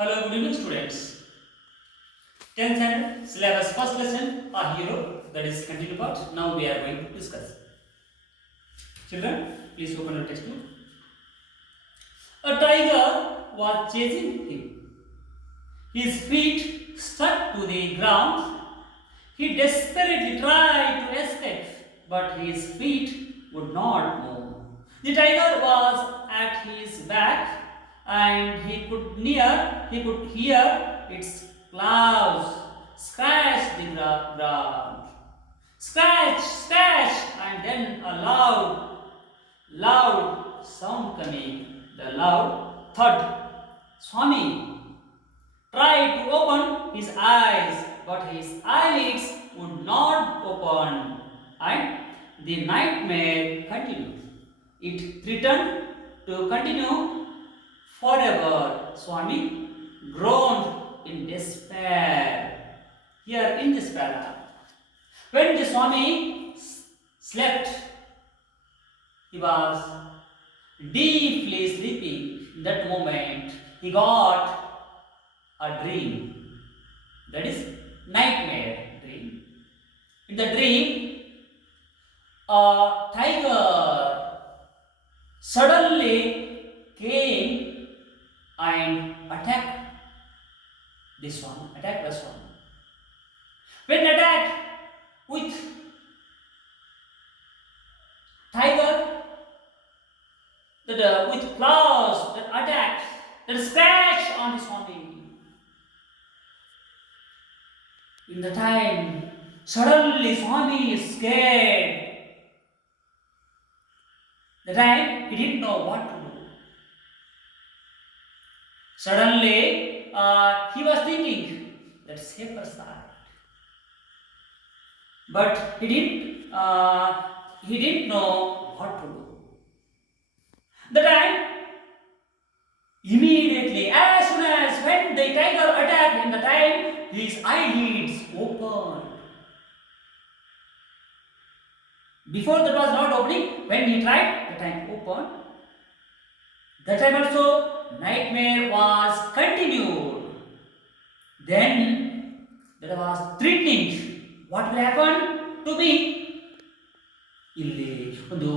Hello, good evening, students. 10th standard syllabus first lesson, a hero, that is continued part. Now we are going to discuss. Children, please open your textbook. A tiger was chasing him. His feet stuck to the ground. He desperately tried to escape, but his feet would not move. The tiger was at his back, and he could hear its claws scratch the ground. Scratch, scratch, and then a loud sound coming. The loud thud. Swami tried to open his eyes, but his eyelids would not open, and the nightmare continued. It threatened to continue forever. Swami groaned in despair. Here in this paragraph, when the Swami slept, he was deeply sleeping. In that moment, he got a dream. That is nightmare dream. In the dream, a tiger suddenly came and attacked the swan. When attacked with tiger, with claws that attacked, that scratched on the Swami. In the time, suddenly Swami is scared. The time he didn't know what to do. Suddenly, he was thinking that safer side, but he didn't know what to do. The time, immediately, as soon as when the tiger attacked, in the time, his eyelids opened. Before that was not opening. When he tried, the time opened. That time also, nightmare was continued. Then there was threatening. What will happen to me? ಇಲ್ಲಿ ಒಂದು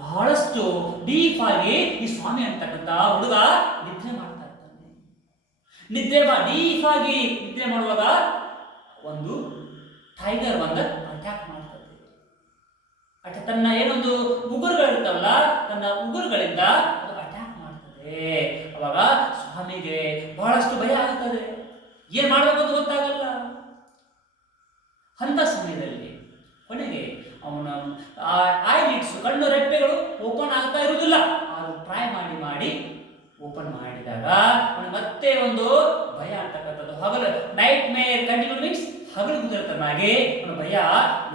ಬಹಳಷ್ಟು deep ಆಗಿ ಈ ಸ್ವಾಮಿ ಅಂತಕ್ಕಂಥ ಹುಡುಗ ನಿದ್ರೆ ಮಾಡ್ತಾ ಇರ್ತಾನೆ. ಡೀಪ್ ಆಗಿ ನಿದ್ರೆ ಮಾಡುವಾಗ ಒಂದು ಟೈಗರ್ ಬಂದ ಅಟ್ಯಾಕ್ ಮಾಡ್ತದೆ. ತನ್ನ ಏನೊಂದು ಉಗುರುಗಳಿರ್ತಾವಲ್ಲ, ತನ್ನ ಉಗುರುಗಳಿಂದ ಅದು ಅಟ್ಯಾಕ್ ಮಾಡ್ತದೆ. ಅವಾಗ ಸ್ವಾಮಿಗೆ ಬಹಳಷ್ಟು ಭಯ ಆಗ್ತದೆ. ಏನ್ ಮಾಡಬೇಕು ಅಂತ ಗೊತ್ತಾಗಲ್ಲ. ಅಂತ ಸಮಯದಲ್ಲಿ ಕೊನೆಗೆ ಅವನ ಐಲಿಡ್ಸ್, ಕಣ್ಣು ರೆಪ್ಪೆಗಳು ಓಪನ್ ಆಗ್ತಾ ಇರುವುದಿಲ್ಲ. ಅದು ಟ್ರೈ ಮಾಡಿ ಓಪನ್ ಮಾಡಿದಾಗ ಅವನಿಗೆ ಮತ್ತೆ ಒಂದು ಭಯ ಅಂತಕ್ಕಂಥದ್ದು, ಹಗಲು ನೈಟ್ ಮೇರ್ ಕಂಟಿನ್ಯೂ ಮೀನ್ಸ್ ಹಗಲು ಗುಜರತನಾಗಿ ಅವನ ಭಯ,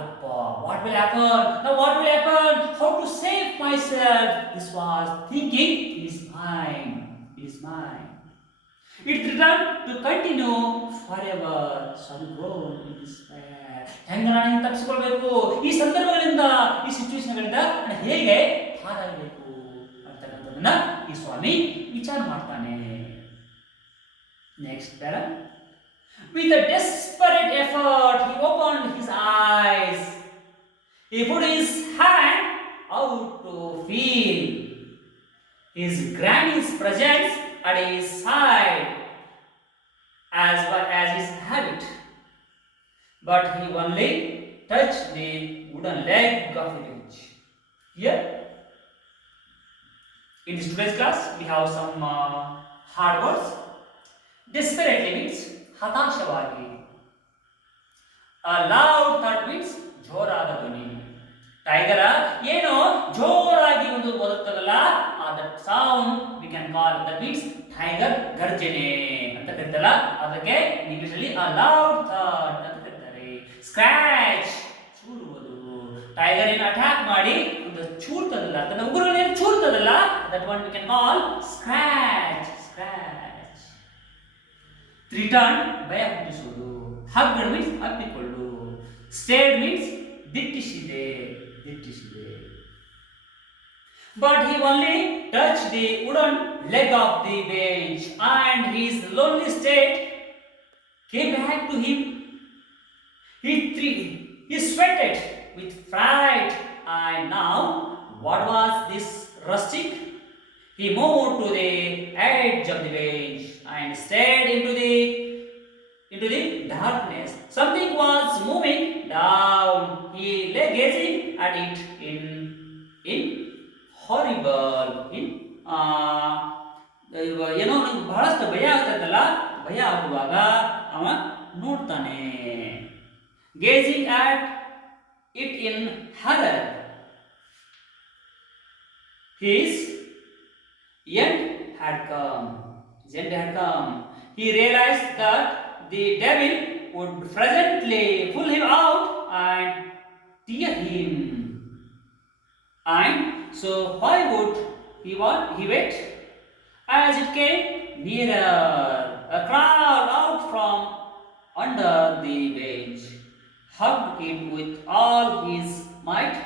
ಯಪ್ಪ what will happen, how to save myself, this was thinking in his mind. It threatened to continue forever. Some groaned in despair. ಹೆಂಗ ನಾನು ತಪ್ಪಿಸಿಕೊಳ್ಬೇಕು ಈ ಸಂದರ್ಭಗಳಿಂದ, ಈ ಸಿಚುವೇಶನ್ಗಳಿಂದ ಹೇಗೆ ಪಾರಾಗಬೇಕು ಅಂತಕ್ಕಂಥದ್ದನ್ನ ಈ ಸ್ವಾಮಿ ವಿಚಾರ ಮಾಡ್ತಾನೆ. Next para. With a desperate effort, he opened his eyes. He put his hand out to feel his granny's presence at his side, as well as his habit. But he only touched the wooden leg of the bench. Here, in this today's class, we have some hard words. Desperately means hatashavagi. A loud thud means ಜೋರಾದ ಧ್ವನಿ. ಟೈಗರ ಏನೋ ಜೋರಾಗಿ ಒಂದು ಓದುತ್ತದಲ್ಲ, that sound we can call, that means tiger ಗರ್ಜನೆ ಅಂತ ಕರೀತಾರಲ್ಲ, ಅದಕ್ಕೆ ಇಂಗ್ಲಿಷ್ ಅಲ್ಲಿ a loud thud ಅಂತ ಕರೀತಾರೆ. ಸ್ಕ್ರಾಚ್ ಚೂರುವುದು. ಟೈಗರ್ ಏನು ಅಟ್ಯಾಕ್ ಮಾಡಿ ಒಂದು ಚೂರ್ತದಲ್ಲ, ತನ್ನ ಉಗುರುಗಳೇನು ಚೂರ್ತದಲ್ಲ, that one we can call scratch. Threaten ಭಯ ಹುಟ್ಟಿಸುವುದು. ಹಗ್ ಮೀನ್ಸ್ ಅಪ್ಪಿಕೊಳ್ಳು. ಸ್ಟೇಡ್ ಮೀನ್ಸ್ ದಿಟ್ಟಿಸಿದೆ. But he only touched the wooden leg of the bench, and his lonely state came back to him. He sweated with fright, and now what was this rustic? He moved to the edge of the bench and stared into the darkness. Something was moving down. He lay gazing at it in horrible in ಏನೋ ಅವನಿಗೆ ಬಹಳಷ್ಟು ಭಯ ಆಗ್ತೈತಲ್ಲ, ಭಯ ಆಗುವಾಗ ಅವ ನೋಡ್ತಾನೆ. Gazing at it in horror. His end had come. His end had come. He realized that the devil would presently pull him out and tear him. And so why would he wait? As it came nearer, a crowd out from under the bench hugged it with all his might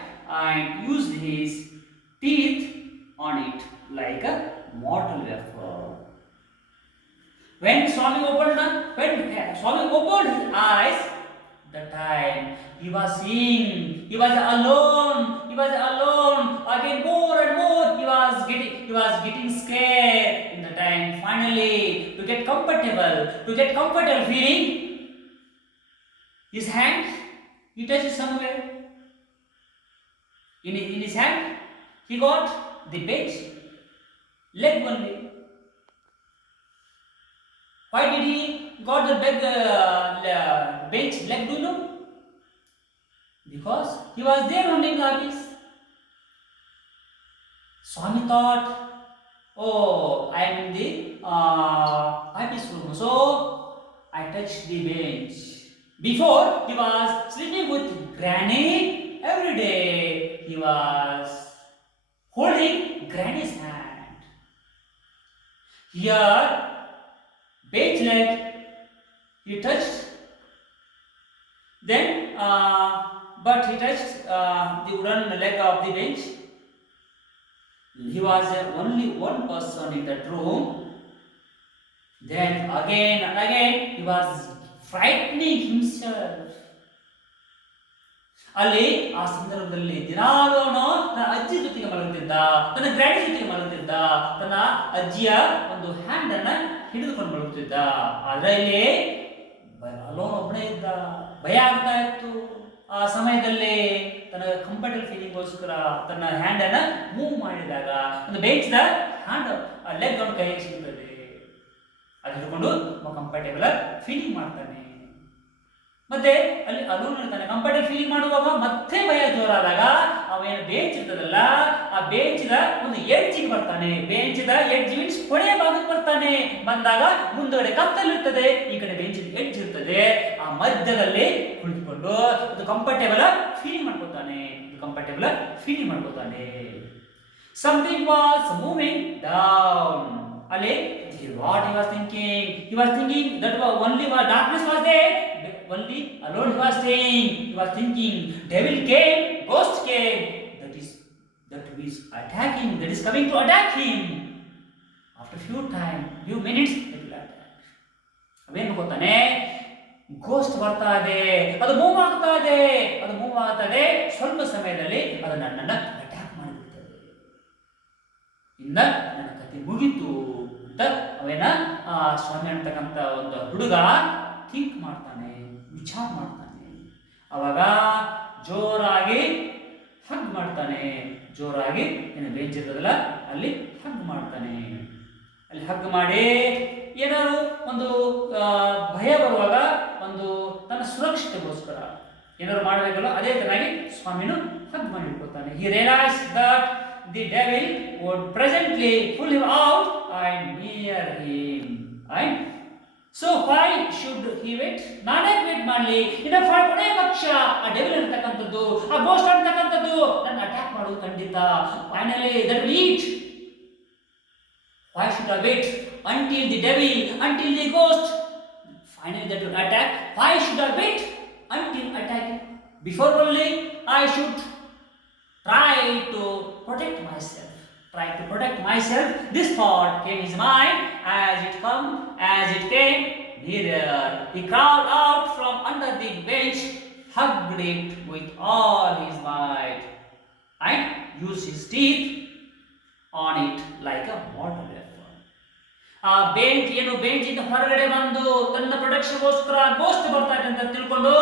and used his teeth on it like a mortal weapon. When Swami opened his eyes, the time he was seeing, he was alone. Again, more and more, he was getting scared. In the time, finally, to get comfortable feeling, his hand, he touched somewhere. In his hand, he got the bench leg only. Why did he got the bench leg? Do you know? Because he was there only in the office. Swami thought, oh, I am in the office room, so I touched the bench. Before, he was sleeping with Granny every day. He was holding Granny's hand. Here, bench leg, he touched. Then, but he touched the wooden leg of the bench. He was only one person in that room. Then again and again, he was frightening himself. ಅಲ್ಲಿ ಆ ಸಂದರ್ಭದಲ್ಲಿ ದಿನಾಲೂ ಅವನು ತನ್ನ ಅಜ್ಜಿ ಜೊತೆಗೆ ಮಲಗುತ್ತಿದ್ದ, ತನ್ನ ಗ್ರ್ಯಾಂಡಿ ಜೊತೆಗೆ ಮಲಗುತ್ತಿದ್ದ, ತನ್ನ ಅಜ್ಜಿಯ ಒಂದು ಹ್ಯಾಂಡ್ ಅನ್ನ ಹಿಡಿದುಕೊಂಡು ಮಲಗುತ್ತಿದ್ದ. ಆದ್ರೆ ಇಲ್ಲಿ ಅಲೋನ್ ಒಬ್ಬನೇ ಇದ್ದ, ಭಯ ಆಗ್ತಾ ಇತ್ತು. ಆ ಸಮಯದಲ್ಲಿ ತನ್ನ ಕಂಫರ್ಟಬಲ್ ಫೀಲಿಂಗ್ಗೋಸ್ಕರ ತನ್ನ ಹ್ಯಾಂಡ್ ಅನ್ನ ಮೂವ್ ಮಾಡಿದಾಗ ಒಂದು ಬೇಚ್ದ ಹ್ಯಾಂಡ್ ಲೆಗ್ ಅವನ ಕೈಗೆ ಸಿಗ್ತದೆ. ಅದು ಹಿಡ್ಕೊಂಡು ಕಂಫರ್ಟೇಬಲ್ ಫೀಲಿಂಗ್ ಮಾಡ್ತಾನೆ. ಮತ್ತೆ ಅಲ್ಲಿ ಅಲೋನ್ ಇರ್ತಾನೆ. ಕಂಫರ್ಟಬಲ್ ಫೀಲಿಂಗ್ ಮಾಡುವಾಗ ಮತ್ತೆ ಭಯ ಜೋರಾದಾಗ ಅವೇನು ಬೇಂಚ್ ಇರ್ತದಲ್ಲ, ಆ ಬೇಂಚ್ದ ಒಂದು ಎಡ್ಜಿಗೆ ಬರ್ತಾನೆ. ಬೇಂಚ್ದ ಎಡ್ಜ್ ಮೀನ್ಸ್ ಕೊನೆಯ ಭಾಗಕ್ಕೆ ಬರ್ತಾನೆ. ಬಂದಾಗ ಮುಂದಗಡೆ ಕತ್ತಲಿರ್ತದೆ, ಈ ಕಡೆ ಬೇಂಚಿನ ಎಡ್ಜ್ ಇರ್ತದೆ. ಆ ಮಧ್ಯದಲ್ಲಿ ಕುಳಿತುಕೊಂಡು ಒಂದು ಕಂಫರ್ಟೇಬಲ್ ಫೀಲಿಂಗ್ ಮಾಡ್ಕೊತಾನೆ. Something was moving down. ಅಲ್ಲಿ what he was thinking that only darkness was there, only alone he was staying. He was thinking devil came, ghost came, that is attacking, that is coming to attack him. After few minutes it will attack. ಅವೇನು ಗೊತ್ತಾನೆ, ghost ಬರ್ತಾ ಇದೆ, ಅದು move ಆಗ್ತಾ ಇದೆ. ಸ್ವಲ್ಪ ಸಮಯದಲ್ಲಿ ಅದು ನನ್ನನ್ನು ಅಟ್ಯಾಕ್ ಮಾಡಿಬಿಡ್ತದೆ. ಇನ್ನ ನನ್ನ ಕತೆ ಮುಗೀತು ಅಂತ ಅವೇನ ಸ್ವಾಮಿ ಅಂತಕ್ಕಂಥ ಒಂದು ಹುಡುಗ ಥಿಂಕ್ ಮಾಡ್ತಾನೆ, ವಿಚಾರ ಮಾಡ್ತಾನೆ. ಅವಾಗ ಜೋರಾಗಿ ಹಗ್ ಮಾಡ್ತಾನೆ. ಜೋರಾಗಿ ಏನು ಬೆಂಚ್ ಇರ್ತದಲ್ಲ ಅಲ್ಲಿ ಹಗ್ ಮಾಡ್ತಾನೆ. ಅಲ್ಲಿ ಹಗ್ ಮಾಡಿ ಏನಾದ್ರು ಒಂದು ಭಯ ಬರುವಾಗ ಒಂದು ತನ್ನ ಸುರಕ್ಷತೆಗೋಸ್ಕರ ಏನಾದ್ರು ಮಾಡಬೇಕಲ್ಲ, ಅದೇ ತರನಾಗಿ ಸ್ವಾಮಿನು hug ಮಾಡಿಕೊಳ್ತಾನೆ. He realized that the devil would presently pull him out and near him. And so why should he wait? ನಾನೇ ವೇಟ್ ಮಾಡಲಿ? ಇನ್ನು ಕೊನೆ ಪಕ್ಷ ಆ ಡೆವಿಲ್ ಅಂತಕ್ಕಂಥದ್ದು, ಆ ಗೋಸ್ಟ್ ಅಂತಕ್ಕಂಥದ್ದು ನನ್ನ ಅಟ್ಯಾಕ್ ಮಾಡೋದು ಖಂಡಿತ. Finally that will heat. Why should I wait until the devil, until the ghost finally that will attack? Why should I wait until attacking? Before only I should try to protect myself. try to protect myself. This thought came in his mind as it came nearer. He crawled out from under the bench, hugged it with all his might, and used his teeth on it like a mortal weapon. ಆ ಬೆಂಚಿಂದ ಹೊರಗಡೆ ಬಂದು ತನ್ನ ಪ್ರೊಟೆಕ್ಷನ್ಗೋಸ್ಕರ ghost ಬರ್ತಾ ಇದೆ ಅಂತ ತಿಳ್ಕೊಂಡು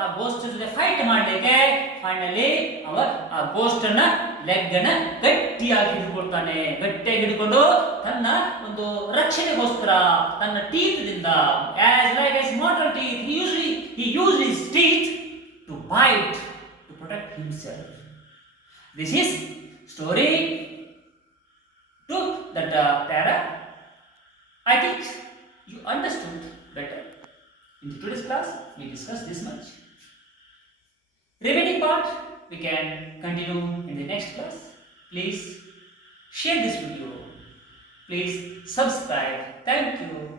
ಆ ghost ಜೊತೆ ಫೈಟ್ ಮಾಡಲಿಕ್ಕೆ ಫೈನಲಿ ಅವ ಆ ಗೋಸ್ಟ್ ಅನ್ನ ಲೆಗ್ ಅನ್ನ ಗಟ್ಟಿಯಾಗಿ ಹಿಡ್ಕೊಳ್ತಾನೆ. ಗಟ್ಟಿಯಾಗಿ ಹಿಡ್ಕೊಂಡು ತನ್ನ ಒಂದು ರಕ್ಷಣೆಗೋಸ್ಕರ ತನ್ನ ಟೀತ್ದಿಂದ as mortal teeth he used his teeth to bite to protect himself. This is story to that Tara. I think you understood better. In today's class, we discussed this much. Remaining part, we can continue in the next class. Please share this video. Please subscribe. Thank you.